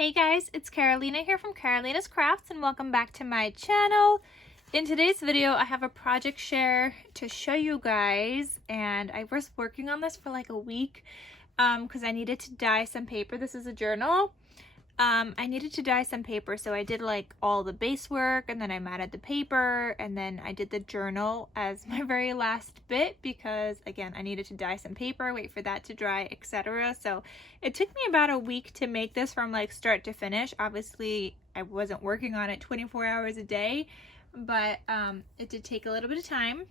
Hey guys, it's Carolina here from KarolinasKrafts and welcome back to my channel. In today's video, I have a project share to show you guys, and I was working on this for like a week because I needed to dye some paper. This is a journal. I needed to dye some paper, so I did like all the base work and then I matted the paper and then I did the journal as my very last bit because again, I needed to dye some paper, wait for that to dry, etc. So it took me about a week to make this from like start to finish. Obviously, I wasn't working on it 24 hours a day, but it did take a little bit of time.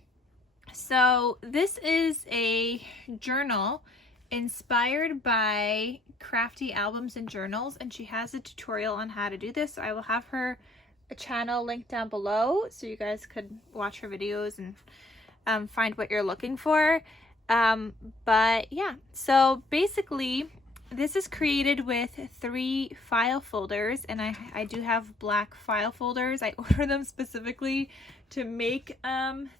So this is a journal inspired by crafty albums and journals, and she has a tutorial on how to do this, so I will have her channel linked down below so you guys could watch her videos and find what you're looking for. But yeah, so basically this is created with 3 file folders, and I do have black file folders. I order them specifically to make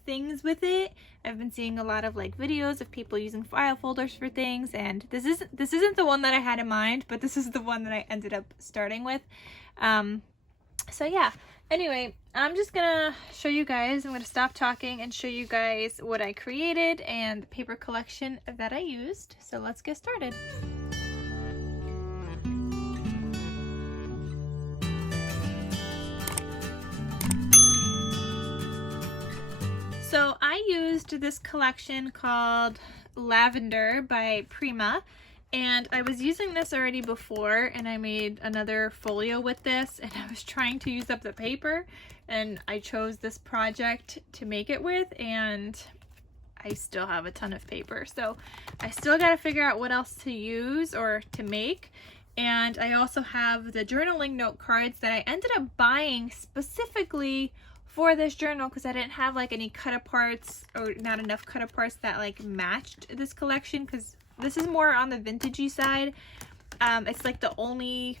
things with it. I've been seeing a lot of like videos of people using file folders for things, and this isn't the one that I had in mind, but this is the one that I ended up starting with. So yeah, anyway, I'm just gonna show you guys, I'm gonna stop talking and show you guys what I created and the paper collection that I used. So let's get started. So I used this collection called Lavender by Prima, and I was using this already before, and I made another folio with this, and I was trying to use up the paper, and I chose this project to make it with, and I still have a ton of paper. So I still got to figure out what else to use or to make. And I also have the journaling note cards that I ended up buying specifically for this journal because I didn't have like any cut aparts, or not enough cut aparts that like matched this collection, because this is more on the vintagey side. It's like the only,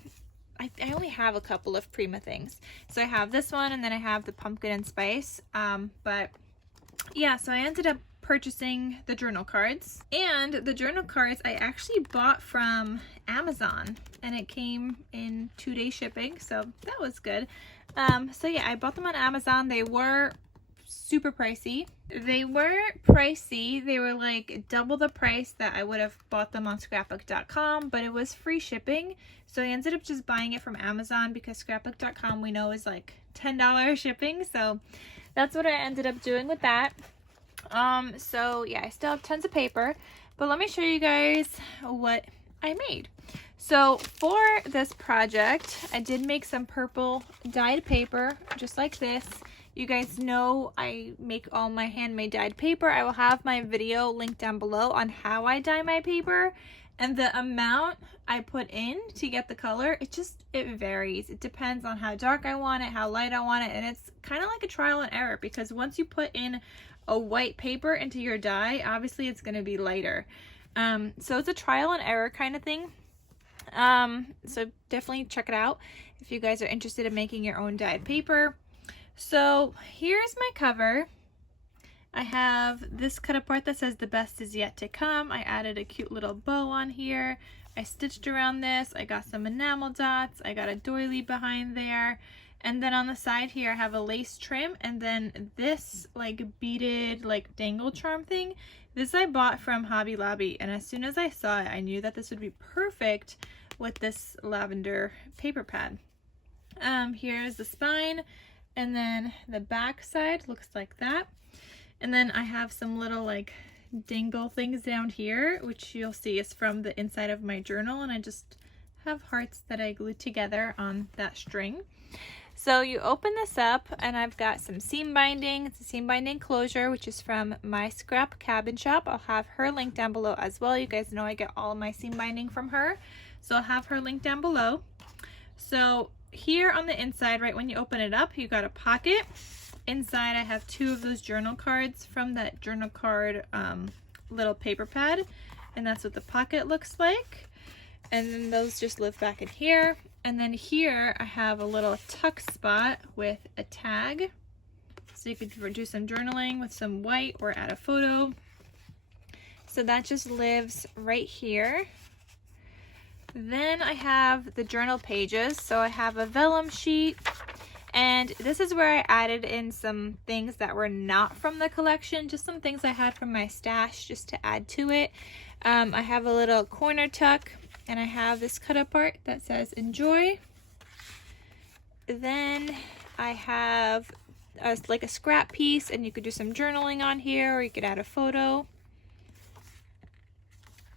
I only have a couple of Prima things. So I have this one, and then I have the pumpkin and spice. But yeah, so I ended up purchasing the journal cards, and the journal cards I actually bought from Amazon, and it came in 2-day shipping, so that was good. So yeah, I bought them on Amazon. They were super pricey. They were like double the price that I would have bought them on scrapbook.com, but it was free shipping, so I ended up just buying it from Amazon because scrapbook.com we know is like $10 shipping, so that's what I ended up doing with that. So yeah, I still have tons of paper, but let me show you guys what I made. So for this project, I did make some purple dyed paper, just like this. You guys know I make all my handmade dyed paper. I will have my video linked down below on how I dye my paper, and the amount I put in to get the color, it varies. It depends on how dark I want it, how light I want it, and it's kind of like a trial and error, because once you put in a white paper into your dye, obviously it's going to be lighter. So it's a trial and error kind of thing. So definitely check it out if you guys are interested in making your own dyed paper. So here's my cover. I have this cut apart that says "The best is yet to come." I added a cute little bow on here. I stitched around this. I got some enamel dots. I got a doily behind there. And then on the side here, I have a lace trim, and then this like beaded like dangle charm thing. This I bought from Hobby Lobby, and as soon as I saw it, I knew that this would be perfect with this lavender paper pad. Here's the spine, and then the back side looks like that. And then I have some little like dangle things down here, which you'll see is from the inside of my journal, and I just have hearts that I glued together on that string. So you open this up, and I've got some seam binding. It's a seam binding closure, which is from My Scrap Cabin Shop. I'll have her link down below as well. You guys know I get all of my seam binding from her, so I'll have her link down below. So here on the inside, right when you open it up, you got a pocket. Inside I have 2 of those journal cards from that journal card little paper pad, and that's what the pocket looks like. And then those just live back in here. And then here I have a little tuck spot with a tag, so you could do some journaling with some white or add a photo. So that just lives right here. Then I have the journal pages. So I have a vellum sheet, and this is where I added in some things that were not from the collection, just some things I had from my stash just to add to it. I have a little corner tuck, and I have this cut apart that says enjoy. Then I have like a scrap piece, and you could do some journaling on here, or you could add a photo.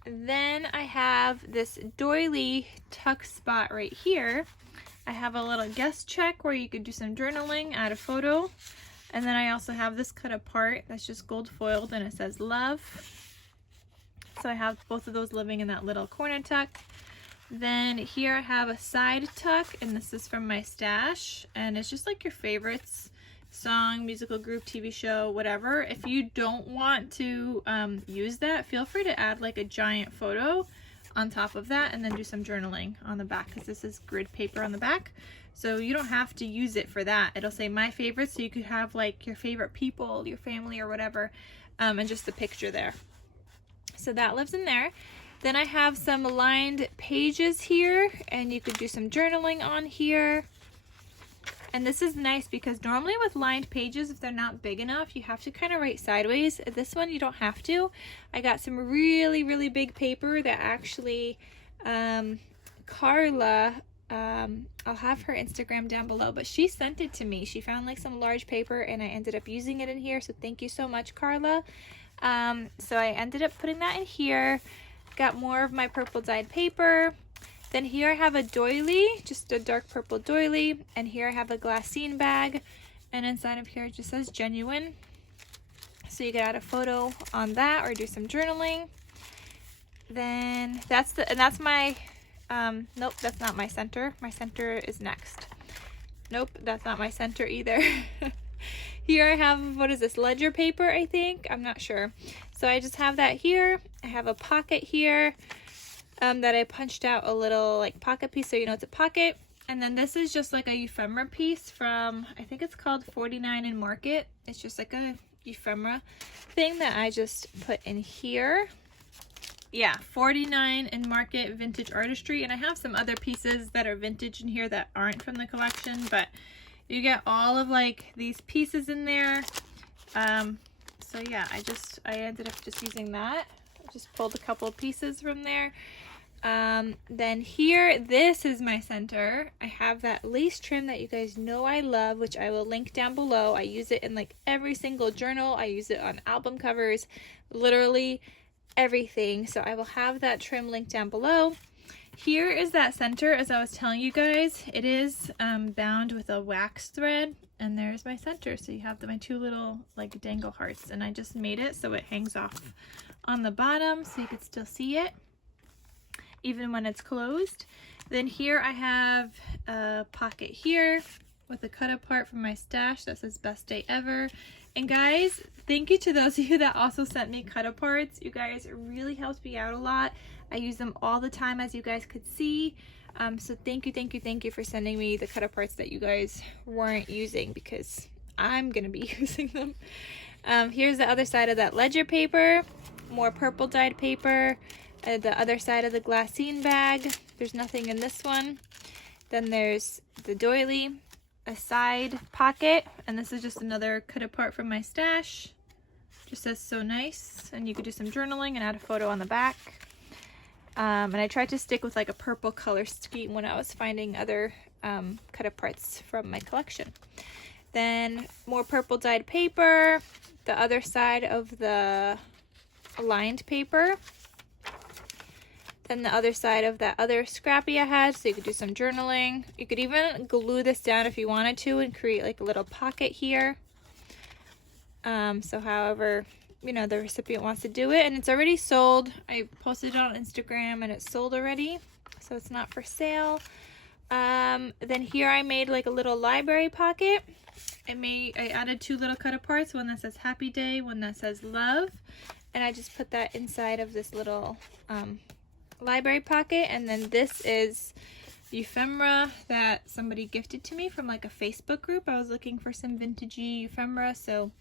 Then I have this doily tuck spot right here. I have a little guest check where you could do some journaling, add a photo. And then I also have this cut apart that's just gold foiled, and it says love. So I have both of those living in that little corner tuck. Then here I have a side tuck, and this is from my stash, and it's just like your favorites. Song, musical group, TV show, whatever. If you don't want to use that, feel free to add like a giant photo on top of that, and then do some journaling on the back, because this is grid paper on the back, so you don't have to use it for that. It'll say my favorites, so you could have like your favorite people, your family, or whatever, and just the picture there. So that lives in there. Then I have some lined pages here, and you could do some journaling on here. And this is nice because normally with lined pages, if they're not big enough, you have to kind of write sideways. This one, you don't have to. I got some really, really big paper that actually Carla, I'll have her Instagram down below, but she sent it to me. She found like some large paper, and I ended up using it in here. So thank you so much, Carla. So I ended up putting that in here. Got more of my purple dyed paper. Then here I have a doily, just a dark purple doily, and here I have a glassine bag, and inside of here it just says genuine. So you could add a photo on that or do some journaling. Then that's my, nope, that's not my center. My center is next. Nope, that's not my center either. Here I have, what is this, ledger paper, I think? I'm not sure. So I just have that here. I have a pocket here. That I punched out a little like pocket piece, so you know it's a pocket. And then this is just like a ephemera piece from, I think it's called 49 in Market. It's just like a ephemera thing that I just put in here. Yeah, 49 in Market Vintage Artistry. And I have some other pieces that are vintage in here that aren't from the collection, but you get all of like these pieces in there. So yeah, I ended up just using that. I just pulled a couple of pieces from there. Then here, this is my center. I have that lace trim that you guys know I love, which I will link down below. I use it in like every single journal. I use it on album covers, literally everything. So I will have that trim linked down below. Here is that center, as I was telling you guys. It is bound with a wax thread, and there's my center. So you have my two little like dangle hearts, and I just made it so it hangs off on the bottom so you could still see it even when it's closed. Then here I have a pocket here with a cut apart from my stash that says best day ever. And guys, thank you to those of you that also sent me cut aparts. You guys, it really helps me out a lot. I use them all the time, as you guys could see. So thank you for sending me the cut aparts that you guys weren't using, because I'm gonna be using them. Here's the other side of that ledger paper, more purple dyed paper. The other side of the glassine bag, there's nothing in this one. Then there's the doily, a side pocket, and this is just another cut apart from my stash. Just says so nice, and you could do some journaling and add a photo on the back. And I tried to stick with like a purple color scheme when I was finding other cut aparts from my collection. Then more purple dyed paper, the other side of the lined paper. Then the other side of that other scrappy I had, so you could do some journaling. You could even glue this down if you wanted to and create like a little pocket here. So however, you know, the recipient wants to do it, and it's already sold. I posted it on Instagram and it's sold already, so it's not for sale. Then here I made like a little library pocket. I added two little cut aparts, one that says happy day, one that says love, and I just put that inside of this little library pocket. And then this is ephemera that somebody gifted to me from like a Facebook group. I was looking for some vintagey ephemera, so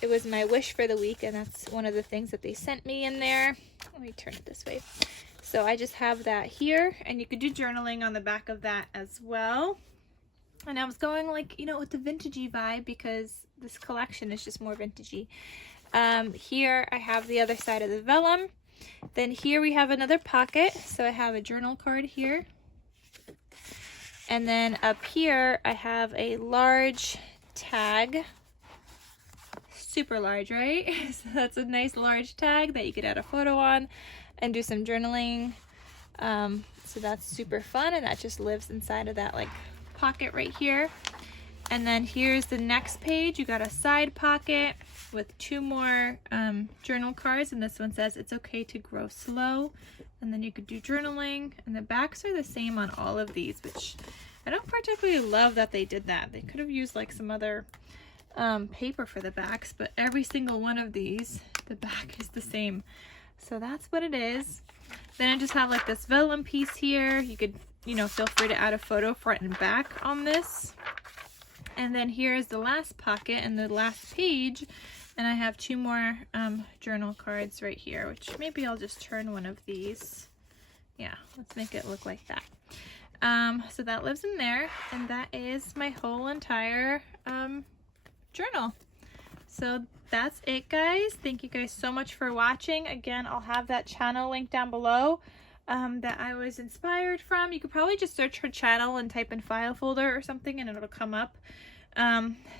it was my wish for the week, and that's one of the things that they sent me in there. Let me turn it this way. So I just have that here, and you could do journaling on the back of that as well. And I was going like, you know, with the vintagey vibe because this collection is just more vintagey. Here I have the other side of the vellum. Then here we have another pocket. So I have a journal card here. And then up here I have a large tag. Super large, right? So that's a nice large tag that you could add a photo on and do some journaling. So that's super fun, and that just lives inside of that like pocket right here. And then here's the next page. You got a side pocket with 2 more journal cards, and this one says it's okay to grow slow. And then you could do journaling, and the backs are the same on all of these, which I don't particularly love that they did that. They could have used like some other paper for the backs, but every single one of these, the back is the same. So that's what it is. Then I just have like this vellum piece here. You could, you know, feel free to add a photo front and back on this. And then here is the last pocket and the last page, and I have 2 more journal cards right here, which maybe I'll just turn one of these. Yeah, let's make it look like that. So that lives in there, and that is my whole entire journal. So that's it, guys. Thank you guys so much for watching. Again, I'll have that channel link down below that I was inspired from. You could probably just search for channel and type in file folder or something and it'll come up.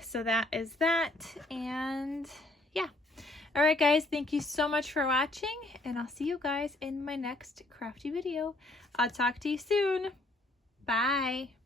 So that is that, and yeah. All right, guys, thank you so much for watching, and I'll see you guys in my next crafty video. I'll talk to you soon. Bye.